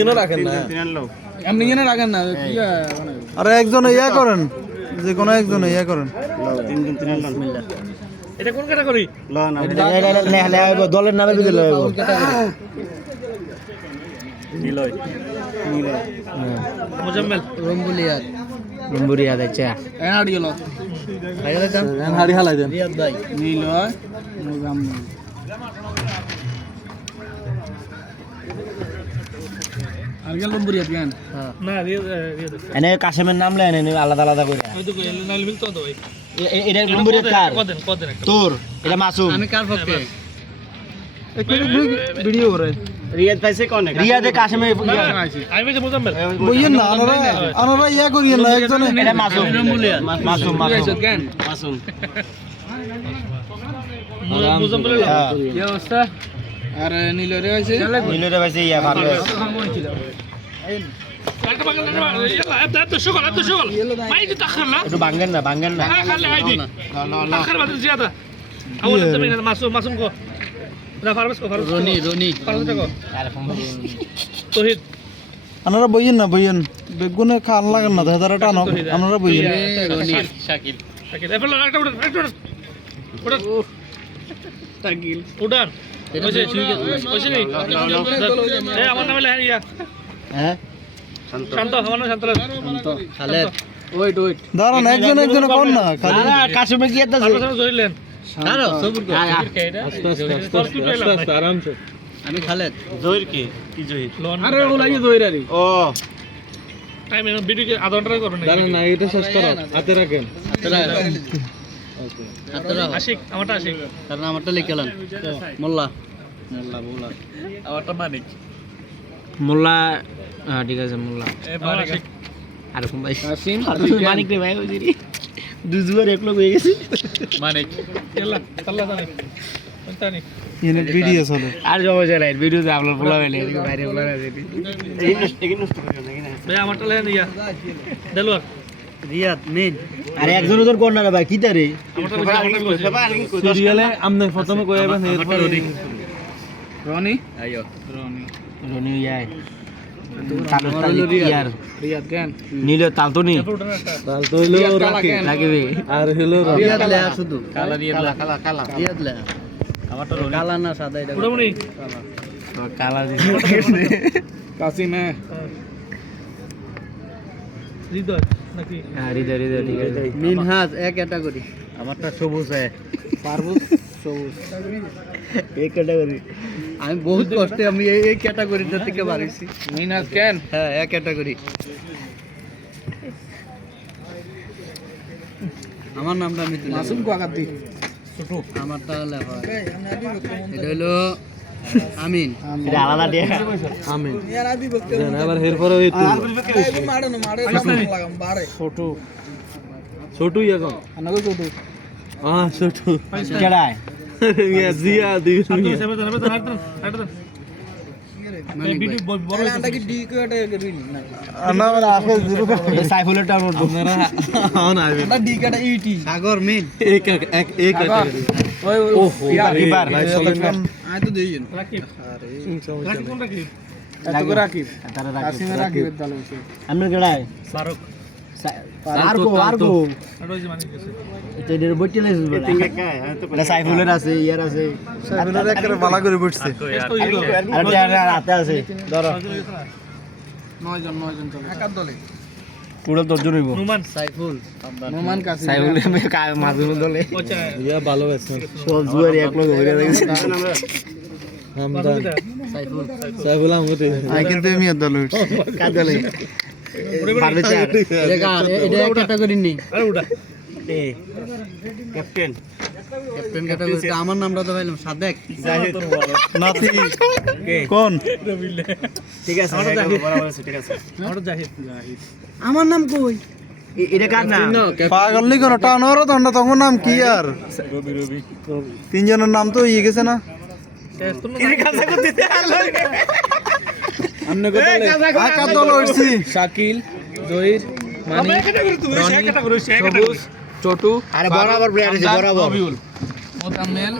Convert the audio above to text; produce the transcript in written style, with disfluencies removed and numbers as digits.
ইনো রাখেন না আপনি এনে রাখেন না কি আরে একজন ইয়া করেন, যে কোনো একজন ইয়া করেন। এটা কোন ক্যাটাগরি দলের নামে দিলে মুজাম্মেল রম্বুলিয়াত রুম্বুরিয়া দেখছে এনাড়ি গেল হাড়ি হালাই দেন। রিয়াদ ভাই নিলয় মুজাম্মেল আর গেল রম্বুলিয়াত কেন না এনে কাশেমের নাম লেন এনে আলাদা আলাদা করে ওই তো নাইল মিল তো ভাই এটা রুম্বুরিয়া কার কদিন তোর এটা মাসুম আমি কার পক্ষে ভিডিও করে রিয়াদ পাইছে কোন রিয়াদে কাশেমে আমি বলছি মুজাম্মেল বইয়েন না, আনারা ইয়া করিয়েন না, একজনে এটা মাসুম মাসুম মাসুম কেন মাসুম মুজাম্মেল কি অবস্থা আর নিলরে হইছে মিলরে পাইছে ইয়া ভালো একটা বাগান يلا ابدا شغل ما يجي تاخر لا একটু ভাঙেন না خلي عادي تاخر بعد زياده اول التمرين معصوم كو لا فارس كو فارس রনি فارس كو توحيد আনারা বইয়েন না, বইয়েন বেগুনে খান লাগেন না, ধারা টানো, আপনারা বইয়েন। রনি শাকিল এফেল একটা উড়ান তাকিল উড়ান এটা ওই ঠিক আছে ওই নি এই আমার নামে লেখা ইয়া হ্যাঁ শান্ত আমার নাম শান্ত খালেদ ওয়েট দাঁড়ান, একজন কোন না খালি কাশেমে কি এটা সর্বসাধারণ জহিলেন দাঁড়াও সবুর কর আস্তে আরামসে আমি খালেদ জহির কি জহির আরে ওলাই দইরারি ও টাইম ভিডিও কি আধা ঘন্টা করবেন দাঁড়ান না, এটা শেষ করো, হাতে রাখেন। আশিক আমারটা আশিক কারণ আমারটা লিখলাম মোল্লা বলা আমারটা মানিক মোল্লা হ্যাঁ ঠিক আছে মোল্লা আমার আশিক আর কোন ভাই কাসিম মানিক রে ভাই ওই দুজুয়ার এক লোক হয়ে গেছে মানিক يلا طلع ثاني ثاني এনে ভিডিও চলে। আর জমা যায় ভিডিওতে আপলোড বলা হইলে বাইরে বলা আছে ভাই আমারটা লেন ইয়া দেলওয়ার রিয়াদ মেন আরে একজন ওদের কর্নারে ভাই কি তারে আমারটা সিরিয়ালে আমনে প্রথমে কইবেন এরপর রনি রনি ইয়াই তালু ইয়ার রিয়াদ কেন নীল তালতনি তাল তো হইলো লাগবে আর হইলো রিয়াদ লে শুধু কালা কালা রিয়াদ লে আমারটা কালা না সাদা এটা পুরোমনি কালা কাসিম হৃদয় নাকি হ্যাঁ হৃদয় ঠিক আছে মিনহাজ এক ক্যাটাগরি আমারটা সবুজ পারভুজ সবুজ এই ক্যাটাগরি আমি বহুত কষ্টে আমি এই ক্যাটাগরিটা থেকে বাড়িছি মিনহাজ কেন হ্যাঁ এক ক্যাটাগরি আমার নামটা আমি মাসুম কাকাতি ছোট আমারটা লেখা এটা হলো আমিন এটা আলাদা দিয়ে আমিন জান আবার এরপরে ওই তো ছোট ছোট এখন আনাগো ছোট ছোট কেডায় মিয়া জিয়া দিবি এই ভিডিও বড় না মানে আপে জিরো সাইফুলের ডাউনলোড আপনারা আন আইবেন সাগর মেন এক ক্যাটাগরি ওহো এবার ভাই চলেন আই তো দেইন রাকিব কোন রাকিব এত করে রাকিব তারা কাসিমের রাকিবের দল হইছে আমরা কেডায় ফারুক আর কো আর ওই যে মানিক আছে এটার বইতে লেস বলা এটা সাইফুলের আছে ইয়ার আছে সাবিনার একবারে বালা করে পড়ছে আর রাতে আছে ধরো 9 জন চলে একার দলে পুরো 10 জন হইব নুমান সাইফুল নোমান কাসিম সাইফুল মাঝুল দলে ওচা ইয়া ভালো আছে সব জুয়ার এক লোক হইরা দেখছে হামদান সাইফুল সাইফুল আমগতে আই কিন্তু মিয়া দল কাদলে পারবে চার এটা এক ক্যাটাগরি নেই আরে উড়া ক্যাপ্টেন ক্যাটাগরি আমার নামটা তো পাইলাম সাদেক নাতি কোন ঠিক আছে বরাবর আছে ঠিক আছে আমারটা জাহিদ আমার নাম কই এটা কার নাম পাগল নি কোন টানোর দন্ড তখন নাম কি আর রবি তিনজনের নাম তো ইয়ে গেছে না এর কাছে করতে আমনে কত আকা দল হইছি শাকিল জহির আমি ক্যাটাগরি তুই সে ক্যাটাগরি সবুজ চটু আরে বরাবর প্লেয়ার আছে বরাবর মোতাম্মেল